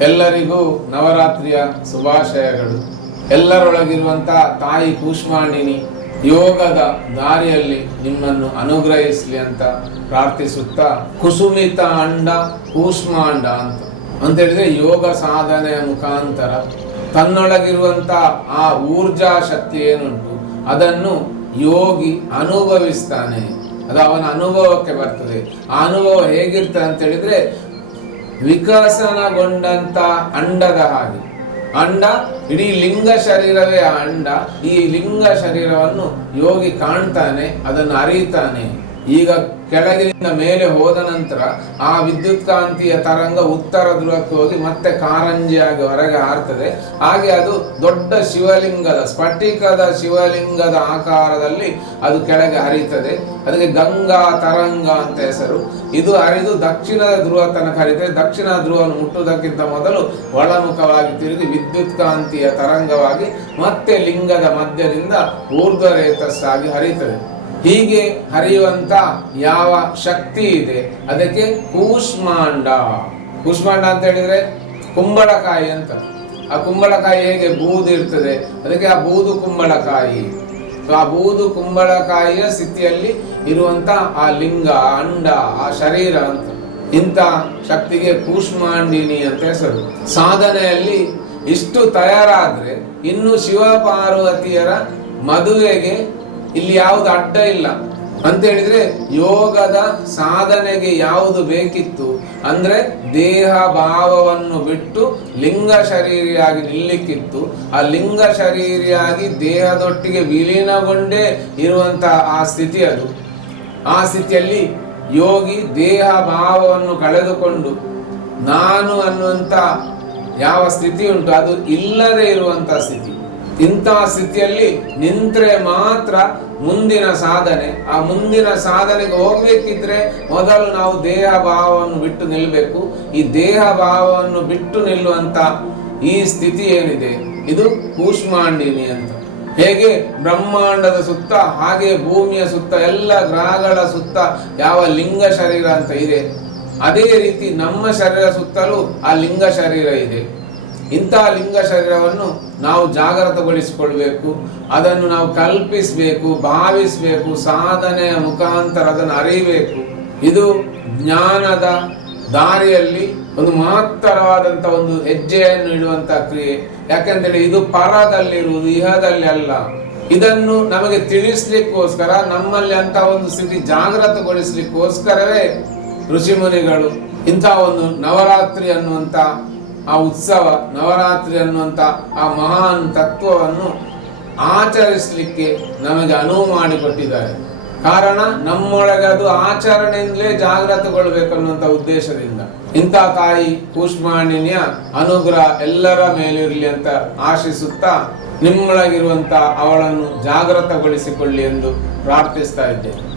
ಎಲ್ಲರಿಗೂ ನವರಾತ್ರಿಯ ಶುಭಾಶಯಗಳು. ಎಲ್ಲರೊಳಗಿರುವಂತಹ ತಾಯಿ ಕೂಷ್ಮಾಂಡಿನಿ ಯೋಗದ ದಾರಿಯಲ್ಲಿ ನಿಮ್ಮನ್ನು ಅನುಗ್ರಹಿಸಲಿ ಅಂತ ಪ್ರಾರ್ಥಿಸುತ್ತಾ, ಕುಸುಮಿತ ಅಂಡ ಕೂಷ್ಮಾಂಡ ಅಂತ. ಅಂತ ಹೇಳಿದ್ರೆ ಯೋಗ ಸಾಧನೆಯ ಮುಖಾಂತರ ತನ್ನೊಳಗಿರುವಂತ ಆ ಊರ್ಜಾ ಶಕ್ತಿ ಏನುಂಟು, ಅದನ್ನು ಯೋಗಿ ಅನುಭವಿಸ್ತಾನೆ. ಅದು ಅವನ ಅನುಭವಕ್ಕೆ ಬರ್ತದೆ. ಆ ಅನುಭವ ಹೇಗಿರ್ತದೆ ಅಂತ ಹೇಳಿದ್ರೆ ವಿಕಸನಗೊಂಡಂತ ಅಂಡದ ಹಾಗೆ. ಅಂಡ, ಇಡೀ ಲಿಂಗ ಶರೀರವೇ ಆ ಅಂಡ. ಈ ಲಿಂಗ ಶರೀರವನ್ನು ಯೋಗಿ ಕಾಣ್ತಾನೆ, ಅದನ್ನು ಅರಿತಾನೆ. ಈಗ ಕೆಳಗಿನಿಂದ ಮೇಲೆ ಹೋದ ನಂತರ ಆ ವಿದ್ಯುತ್ ಕಾಂತಿಯ ತರಂಗ ಉತ್ತರ ಧ್ರುವಕ್ಕೆ ಹೋಗಿ ಮತ್ತೆ ಕಾರಂಜಿಯಾಗಿ ಹೊರಗೆ ಹಾರ್ತದೆ. ಹಾಗೆ ಅದು ದೊಡ್ಡ ಶಿವಲಿಂಗದ, ಸ್ಫಟಿಕದ ಶಿವಲಿಂಗದ ಆಕಾರದಲ್ಲಿ ಅದು ಕೆಳಗೆ ಹರಿತದೆ. ಅದಕ್ಕೆ ಗಂಗಾ ತರಂಗ ಅಂತ ಹೆಸರು. ಇದು ಹರಿದು ದಕ್ಷಿಣದ ಧ್ರುವ ತನಕ ಹರಿತದೆ. ದಕ್ಷಿಣ ಧ್ರುವವನ್ನು ಮುಟ್ಟುವುದಕ್ಕಿಂತ ಮೊದಲು ಒಳಮುಖವಾಗಿ ತಿರುಗಿ ವಿದ್ಯುತ್ ಕಾಂತಿಯ ತರಂಗವಾಗಿ ಮತ್ತೆ ಲಿಂಗದ ಮಧ್ಯದಿಂದ ಊರ್ಧ್ವರೇತಸ್ಸಾಗಿ ಹರಿತದೆ. ಹೀಗೆ ಹರಿಯುವಂತ ಯಾವ ಶಕ್ತಿ ಇದೆ? ಅದಕ್ಕೆ ಕೂಷ್ಮಾಂಡ. ಕೂಷ್ಮಾಂಡ ಅಂತ ಹೇಳಿದ್ರೆ ಕುಂಬಳಕಾಯಿ ಅಂತ. ಆ ಕುಂಬಳಕಾಯಿ ಹೇಗೆ ಬೂದು ಇರ್ತದೆ? ಅದಕ್ಕೆ ಆ ಬೂದು ಕುಂಬಳಕಾಯಿ. ಸೊ ಆ ಬೂದು ಕುಂಬಳಕಾಯಿಯ ಸ್ಥಿತಿಯಲ್ಲಿ ಇರುವಂತ ಆ ಲಿಂಗ, ಅಂಡ, ಆ ಶರೀರ ಅಂತ. ಇಂಥ ಶಕ್ತಿಗೆ ಕೂಷ್ಮಾಂಡಿನಿ ಅಂತ ಹೆಸರು. ಸಾಧನೆಯಲ್ಲಿ ಇಷ್ಟು ತಯಾರಾದ್ರೆ ಇನ್ನು ಶಿವಪಾರ್ವತಿಯರ ಮದುವೆಗೆ ಇಲ್ಲಿ ಯಾವುದು ಅಡ್ಡ ಇಲ್ಲ. ಅಂತ ಹೇಳಿದ್ರೆ ಯೋಗದ ಸಾಧನೆಗೆ ಯಾವುದು ಬೇಕಿತ್ತು ಅಂದ್ರೆ ದೇಹ ಭಾವವನ್ನು ಬಿಟ್ಟು ಲಿಂಗ ಶರೀರಿಯಾಗಿ ನಿಲ್ಲಿಕ್ಕಿತ್ತು. ಆ ಲಿಂಗ ಶರೀರಿಯಾಗಿ ದೇಹದೊಟ್ಟಿಗೆ ವಿಲೀನಗೊಂಡೇ ಇರುವಂತಹ ಆ ಸ್ಥಿತಿ ಅದು. ಆ ಸ್ಥಿತಿಯಲ್ಲಿ ಯೋಗಿ ದೇಹ ಭಾವವನ್ನು ಕಳೆದುಕೊಂಡು ನಾನು ಅನ್ನುವಂತ ಯಾವ ಸ್ಥಿತಿ ಉಂಟು? ಅದು ಇಲ್ಲದೆ ಇರುವಂತಹ ಸ್ಥಿತಿ. ಇಂತಹ ಸ್ಥಿತಿಯಲ್ಲಿ ನಿಂತ್ರೆ ಮಾತ್ರ ಮುಂದಿನ ಸಾಧನೆ. ಆ ಮುಂದಿನ ಸಾಧನೆಗೆ ಹೋಗ್ಬೇಕಿದ್ರೆ ಮೊದಲು ನಾವು ದೇಹ ಭಾವವನ್ನು ಬಿಟ್ಟು ನಿಲ್ಲಬೇಕು ಈ ದೇಹ ಭಾವವನ್ನು ಬಿಟ್ಟು ನಿಲ್ಲುವಂತ ಈ ಸ್ಥಿತಿ ಏನಿದೆ? ಇದು ಕೂಷ್ಮಾಂಡಿನಿ ಅಂತ. ಹೇಗೆ? ಬ್ರಹ್ಮಾಂಡದ ಸುತ್ತ, ಹಾಗೆ ಭೂಮಿಯ ಸುತ್ತ, ಎಲ್ಲ ಗ್ರಹಗಳ ಸುತ್ತ, ಯಾವ ಲಿಂಗ ಶರೀರ ಅಂತ ಇದೆ. ಅದೇ ರೀತಿ ನಮ್ಮ ಶರೀರ ಸುತ್ತಲೂ ಆ ಲಿಂಗ ಶರೀರ ಇದೆ. ಇಂತಹ ಲಿಂಗ ಶರೀರವನ್ನು ನಾವು ಜಾಗೃತಗೊಳಿಸಿಕೊಳ್ಬೇಕು, ಅದನ್ನು ನಾವು ಕಲ್ಪಿಸಬೇಕು, ಭಾವಿಸಬೇಕು, ಸಾಧನೆಯ ಮುಖಾಂತರ ಅದನ್ನು ಅರಿಬೇಕು. ಇದು ಜ್ಞಾನದ ದಾರಿಯಲ್ಲಿ ಒಂದು ಮಹತ್ತರವಾದಂತ ಒಂದು ಹೆಜ್ಜೆಯನ್ನು ಇಡುವಂತ ಕ್ರಿಯೆ. ಯಾಕೆಂತೇಳಿ ಇದು ಪರದಲ್ಲಿರುವುದು, ಇಹದಲ್ಲಿ ಅಲ್ಲ. ಇದನ್ನು ನಮಗೆ ತಿಳಿಸ್ಲಿಕ್ಕೋಸ್ಕರ, ನಮ್ಮಲ್ಲಿ ಅಂತ ಒಂದು ಸ್ಥಿತಿ ಜಾಗೃತಗೊಳಿಸ್ಲಿಕ್ಕೋಸ್ಕರವೇ ಋಷಿಮುನಿಗಳು ಇಂತಹ ಒಂದು ನವರಾತ್ರಿ ಅನ್ನುವಂತ ಆ ಉತ್ಸವ, ನವರಾತ್ರಿ ಅನ್ನುವಂತ ಆ ಮಹಾನ್ ತತ್ವವನ್ನು ಆಚರಿಸಲಿಕ್ಕೆ ನಮಗೆ ಅನುವು ಮಾಡಿಕೊಟ್ಟಿದ್ದಾರೆ. ಕಾರಣ, ನಮ್ಮೊಳಗೆ ಅದು ಆಚರಣೆಯಿಂದಲೇ ಜಾಗೃತಗೊಳ್ಬೇಕು ಅನ್ನುವಂಥ ಉದ್ದೇಶದಿಂದ. ಇಂಥ ತಾಯಿ ಕೂಷ್ಮಾಣಿನಿಯ ಅನುಗ್ರಹ ಎಲ್ಲರ ಮೇಲಿರಲಿ ಅಂತ ಆಶಿಸುತ್ತಾ ನಿಮ್ಮೊಳಗಿರುವಂತ ಅವಳನ್ನು ಜಾಗೃತಗೊಳಿಸಿಕೊಳ್ಳಿ ಎಂದು ಪ್ರಾರ್ಥಿಸ್ತಾ ಇದ್ದೇನೆ.